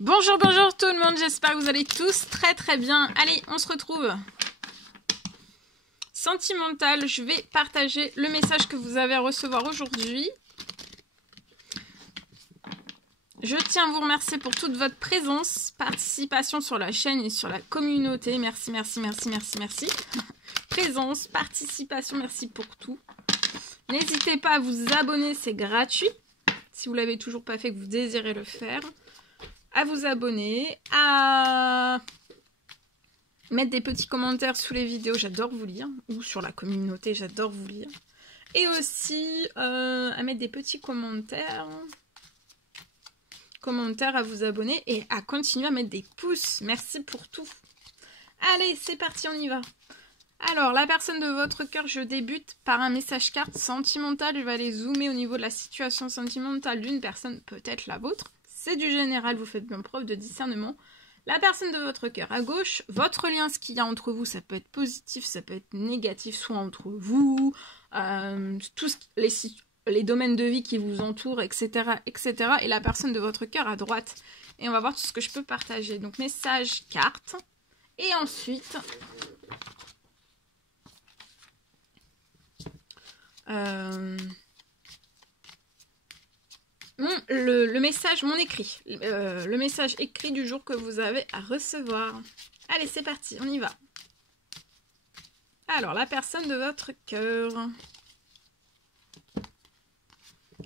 Bonjour, bonjour tout le monde, j'espère que vous allez tous très bien. Allez, on se retrouve. Sentimental, je vais partager le message que vous avez à recevoir aujourd'hui. Je tiens à vous remercier pour toute votre présence, participation sur la chaîne et sur la communauté. Merci. Présence, participation, merci pour tout. N'hésitez pas à vous abonner, c'est gratuit. Si vous ne l'avez toujours pas fait, que vous désirez le faire. À vous abonner, à mettre des petits commentaires sous les vidéos, j'adore vous lire, ou sur la communauté, j'adore vous lire. Et aussi à mettre des petits commentaires, à vous abonner et à continuer à mettre des pouces. Merci pour tout. Allez, c'est parti, on y va. Alors, la personne de votre cœur, je débute par un message carte sentimental. Je vais aller zoomer au niveau de la situation sentimentale d'une personne, peut-être la vôtre. C'est du général, vous faites bien preuve de discernement. La personne de votre cœur à gauche, votre lien, ce qu'il y a entre vous, ça peut être positif, ça peut être négatif, soit entre vous, tous les domaines de vie qui vous entourent, etc., etc. Et la personne de votre cœur à droite. Et on va voir tout ce que je peux partager. Donc, message, carte. Et ensuite... le message, mon écrit. Le message écrit du jour que vous avez à recevoir. Allez, c'est parti, on y va. Alors, la personne de votre cœur.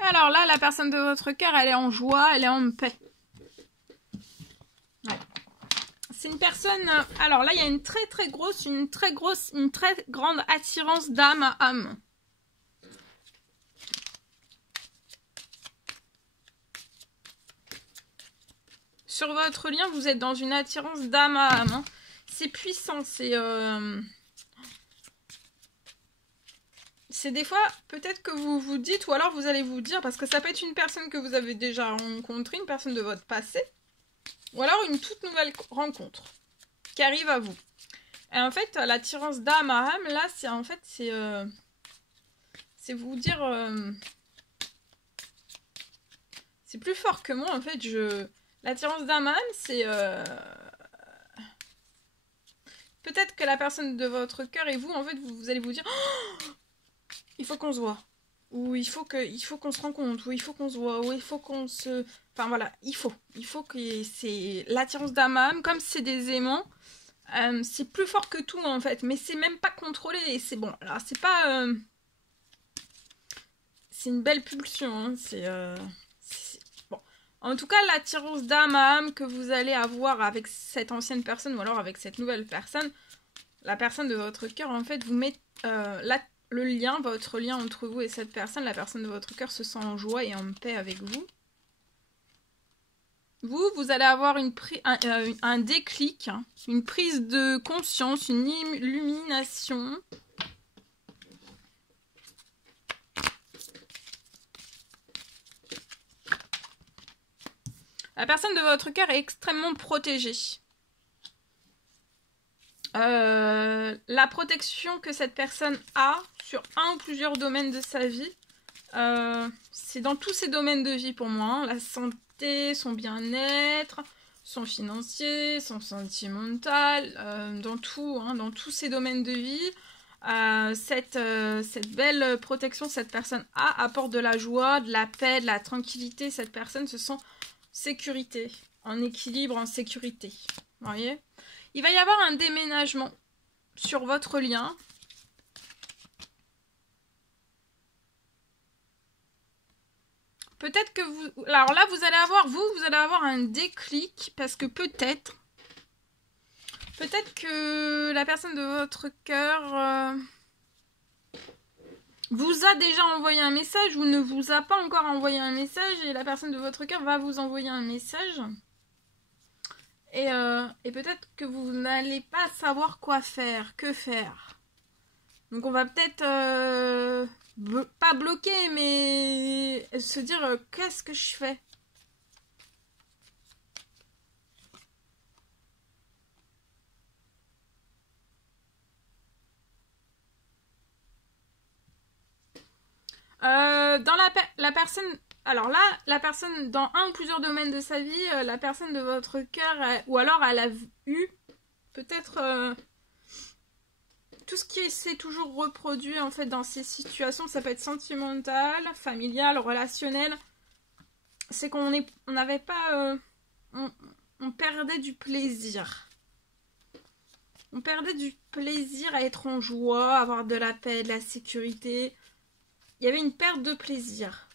Alors là, la personne de votre cœur, elle est en joie, elle est en paix. Ouais. C'est une personne... Alors là, il y a une très grande attirance d'âme à âme. Sur votre lien, vous êtes dans une attirance d'âme à âme. Hein. C'est puissant, c'est des fois, peut-être que vous vous dites, ou alors vous allez vous dire, parce que ça peut être une personne que vous avez déjà rencontrée, une personne de votre passé, ou alors une toute nouvelle rencontre qui arrive à vous. Et en fait, l'attirance d'âme à âme, là, c'est en fait, c'est vous dire... c'est plus fort que moi, en fait, L'attirance d'âme à âme, c'est... Peut-être que la personne de votre cœur et vous, en fait, vous allez vous dire oh, il faut qu'on se voit. Ou il faut qu'on se rencontre. Ou il faut qu'on se voit. Ou il faut qu'on se... Enfin, voilà, il faut que c'est... L'attirance d'âme à âme, comme c'est des aimants, c'est plus fort que tout, en fait. Mais c'est même pas contrôlé. Et c'est bon. Alors, c'est pas... C'est une belle pulsion, hein. C'est... En tout cas, l'attirance d'âme à âme que vous allez avoir avec cette ancienne personne ou alors avec cette nouvelle personne, la personne de votre cœur, en fait, vous met le lien, votre lien entre vous et cette personne, la personne de votre cœur se sent en joie et en paix avec vous. Vous allez avoir un déclic, hein, une prise de conscience, une illumination. La personne de votre cœur est extrêmement protégée. La protection que cette personne a sur un ou plusieurs domaines de sa vie, c'est dans tous ces domaines de vie pour moi. Hein, la santé, son bien-être, son financier, son sentimental, dans tout, hein, dans tous ces domaines de vie. Cette belle protection, cette personne apporte de la joie, de la paix, de la tranquillité. Cette personne se sent sécurité, en équilibre, en sécurité. Vous voyez ? Il va y avoir un déménagement sur votre lien. Peut-être que vous... Alors là, vous allez avoir un déclic parce que peut-être que la personne de votre cœur vous a déjà envoyé un message ou ne vous a pas encore envoyé un message et la personne de votre cœur va vous envoyer un message. Et peut-être que vous n'allez pas savoir quoi faire, que faire. Donc on va peut-être pas bloquer, mais se dire qu'est-ce que je fais ? Dans la personne Alors là, la personne, dans un ou plusieurs domaines de sa vie, la personne de votre cœur, ou alors elle a eu peut-être tout ce qui s'est toujours reproduit en fait dans ces situations. Ça peut être sentimental, familial, relationnel. C'est qu'on n'avait pas... on perdait du plaisir. On perdait du plaisir à être en joie, à avoir de la paix, de la sécurité. Il y avait une perte de plaisir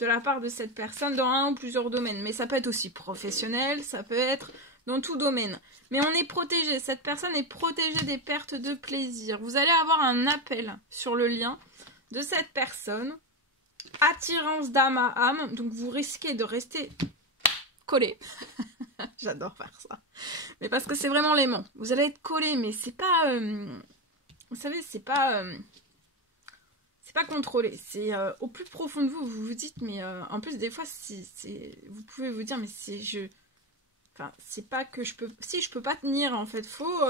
de la part de cette personne dans un ou plusieurs domaines. Mais ça peut être aussi professionnel, ça peut être dans tout domaine. Mais on est protégé, cette personne est protégée des pertes de plaisir. Vous allez avoir un appel sur le lien de cette personne. Attirance d'âme à âme, donc vous risquez de rester collé. J'adore faire ça. Mais parce que c'est vraiment l'aimant. Vous allez être collé, mais c'est pas... vous savez, c'est pas contrôlé. C'est au plus profond de vous, vous vous dites, mais en plus, des fois, vous pouvez vous dire, mais c'est... Enfin, c'est pas que je peux... Si, je peux pas tenir, en fait. Faut...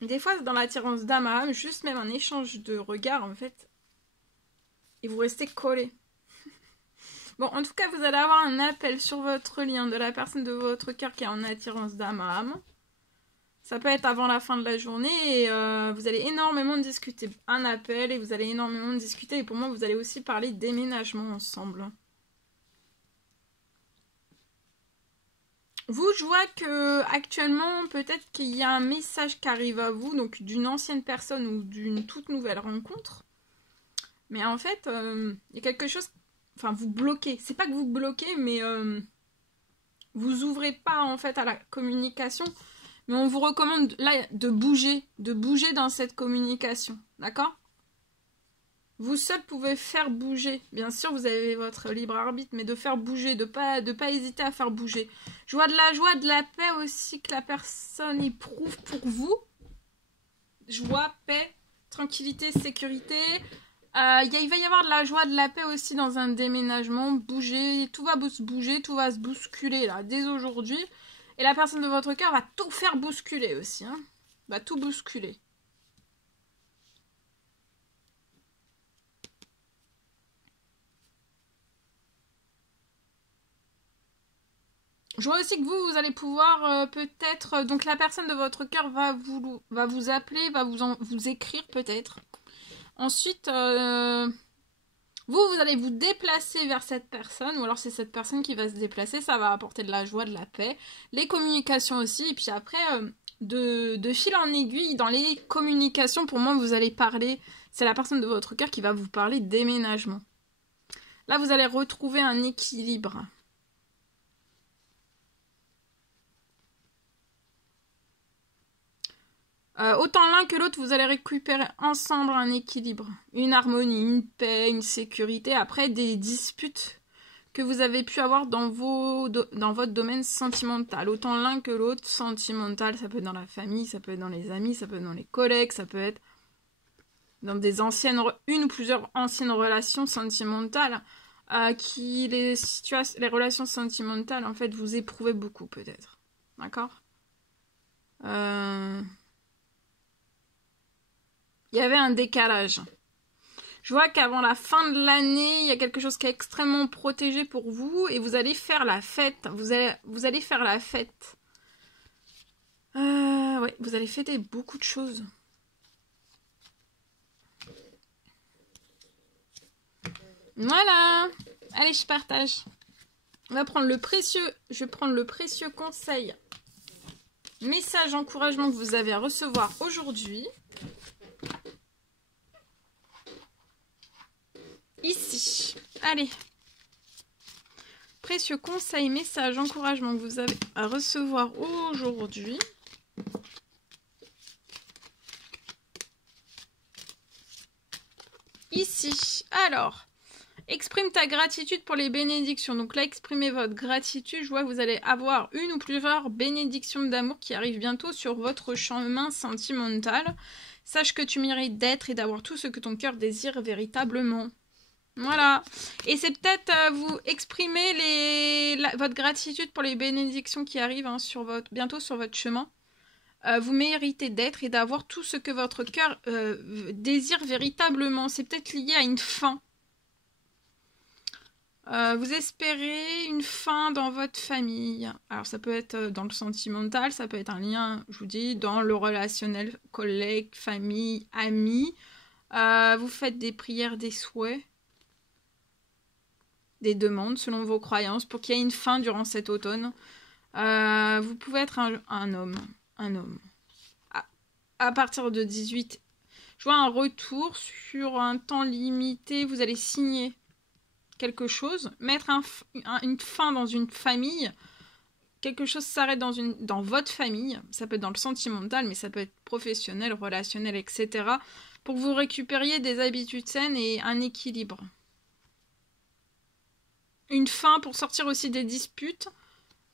Des fois, dans l'attirance d'âme à âme, juste même un échange de regards, en fait, et vous restez collé. Bon, en tout cas, vous allez avoir un appel sur votre lien de la personne de votre cœur qui est en attirance d'âme à âme. Ça peut être avant la fin de la journée et vous allez énormément discuter. Un appel et vous allez énormément discuter. Et pour moi, vous allez aussi parler de déménagement ensemble. Vous, je vois que actuellement, peut-être qu'il y a un message qui arrive à vous, donc d'une ancienne personne ou d'une toute nouvelle rencontre. Mais en fait, il y a quelque chose... Enfin, vous bloquez. C'est pas que vous bloquez, mais vous ouvrez pas en fait à la communication. Mais on vous recommande là de bouger dans cette communication. D'accord ? Vous seul pouvez faire bouger. Bien sûr, vous avez votre libre arbitre, mais de faire bouger, de pas hésiter à faire bouger. Je vois de la joie, de la paix aussi que la personne éprouve pour vous. Joie, paix, tranquillité, sécurité. Il va y avoir de la joie, de la paix aussi dans un déménagement. Bouger, tout va se bouger, tout va se bousculer là, dès aujourd'hui. Et la personne de votre cœur va tout faire bousculer aussi. Hein. Va tout bousculer. Je vois aussi que vous allez pouvoir peut-être... donc la personne de votre cœur va vous appeler, va vous écrire peut-être. Ensuite, vous allez vous déplacer vers cette personne, ou alors c'est cette personne qui va se déplacer, ça va apporter de la joie, de la paix, les communications aussi, et puis après, de fil en aiguille, dans les communications, pour moi, vous allez parler, c'est la personne de votre cœur qui va vous parler de déménagement. Là, vous allez retrouver un équilibre. Autant l'un que l'autre, vous allez récupérer ensemble un équilibre, une harmonie, une paix, une sécurité, après des disputes que vous avez pu avoir dans votre domaine sentimental. Autant l'un que l'autre, sentimental, ça peut être dans la famille, ça peut être dans les amis, ça peut être dans les collègues, ça peut être dans des une ou plusieurs anciennes relations sentimentales, les relations sentimentales, en fait, vous éprouvez beaucoup, peut-être. D'accord ? Il y avait un décalage. Je vois qu'avant la fin de l'année, il y a quelque chose qui est extrêmement protégé pour vous et vous allez faire la fête. Vous allez faire la fête. Ouais, vous allez fêter beaucoup de choses. Voilà. Allez, je partage. On va prendre je vais prendre le précieux conseil, message encouragement que vous avez à recevoir aujourd'hui. Ici. Allez. Précieux conseil, message, encouragement que vous avez à recevoir aujourd'hui. Ici. Alors, exprime ta gratitude pour les bénédictions. Donc là, exprimez votre gratitude. Je vois que vous allez avoir une ou plusieurs bénédictions d'amour qui arrivent bientôt sur votre chemin sentimental. Sache que tu mérites d'être et d'avoir tout ce que ton cœur désire véritablement. Voilà. Et c'est peut-être vous exprimer votre gratitude pour les bénédictions qui arrivent bientôt sur votre chemin. vous méritez d'être et d'avoir tout ce que votre cœur désire véritablement. C'est peut-être lié à une fin. Vous espérez une fin dans votre famille. Alors ça peut être dans le sentimental, ça peut être un lien, je vous dis, dans le relationnel, collègues, famille, amis. Vous faites des prières, des souhaits, des demandes selon vos croyances pour qu'il y ait une fin durant cet automne. Vous pouvez être un homme. Un homme. À partir de 18, je vois un retour sur un temps limité. Vous allez signer quelque chose, mettre une fin dans une famille. Quelque chose s'arrête dans votre famille. Ça peut être dans le sentimental, mais ça peut être professionnel, relationnel, etc. Pour que vous récupériez des habitudes saines et un équilibre. Une fin pour sortir aussi des disputes.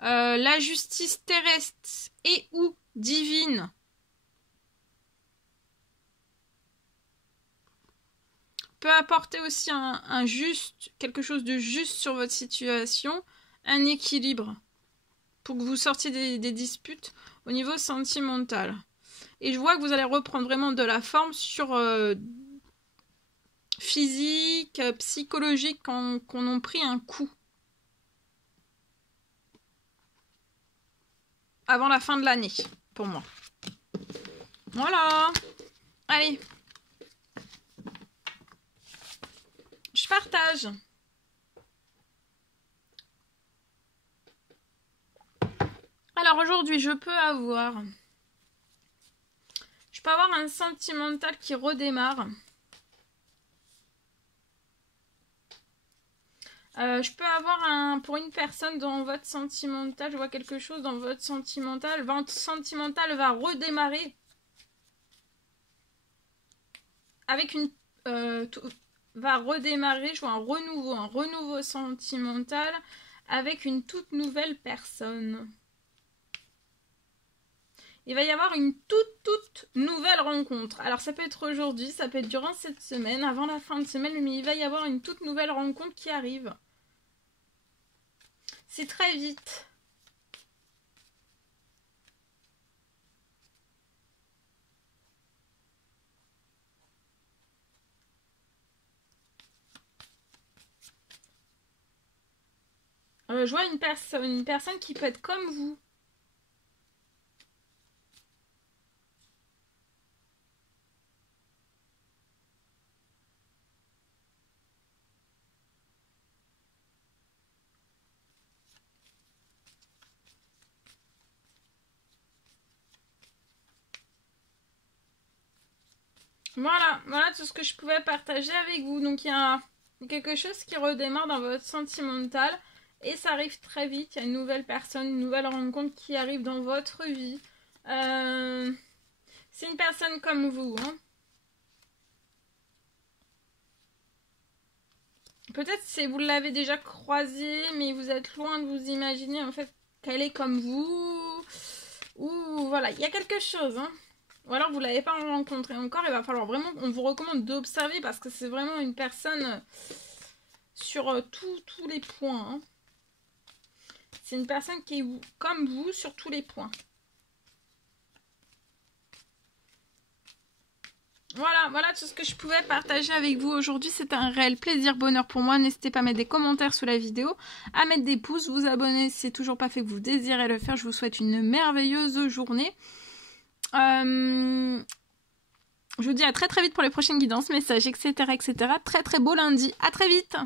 La justice terrestre et ou divine peut apporter aussi quelque chose de juste sur votre situation, un équilibre pour que vous sortiez des disputes au niveau sentimental. Et je vois que vous allez reprendre vraiment de la forme sur physique, psychologique, qu'on a pris un coup. Avant la fin de l'année, pour moi. Voilà. Allez. Je partage. Alors aujourd'hui, je peux avoir un sentimental qui redémarre. Je peux avoir pour une personne dans votre sentimental, je vois quelque chose dans votre sentimental. Votre sentimental va redémarrer avec je vois un renouveau sentimental avec une toute nouvelle personne. Il va y avoir une toute nouvelle rencontre. Alors ça peut être aujourd'hui, ça peut être durant cette semaine, avant la fin de semaine, mais il va y avoir une toute nouvelle rencontre qui arrive. C'est très vite. Je vois une personne qui peut être comme vous. Voilà tout ce que je pouvais partager avec vous. Donc il y a quelque chose qui redémarre dans votre sentimental et ça arrive très vite. Il y a une nouvelle personne, une nouvelle rencontre qui arrive dans votre vie. C'est une personne comme vous. Hein. Peut-être que vous l'avez déjà croisée, mais vous êtes loin de vous imaginer en fait qu'elle est comme vous. Ou voilà, il y a quelque chose. Hein. Ou alors vous ne l'avez pas rencontré encore, il va falloir vraiment, on vous recommande d'observer parce que c'est vraiment une personne sur tous les points. Hein. C'est une personne qui est comme vous sur tous les points. Voilà tout ce que je pouvais partager avec vous aujourd'hui. C'était un réel plaisir, bonheur pour moi. N'hésitez pas à mettre des commentaires sous la vidéo, à mettre des pouces, vous abonner si c'est toujours pas fait que vous désirez le faire. Je vous souhaite une merveilleuse journée. Je vous dis à très vite pour les prochaines guidances, messages, etc. Très beau lundi. À très vite.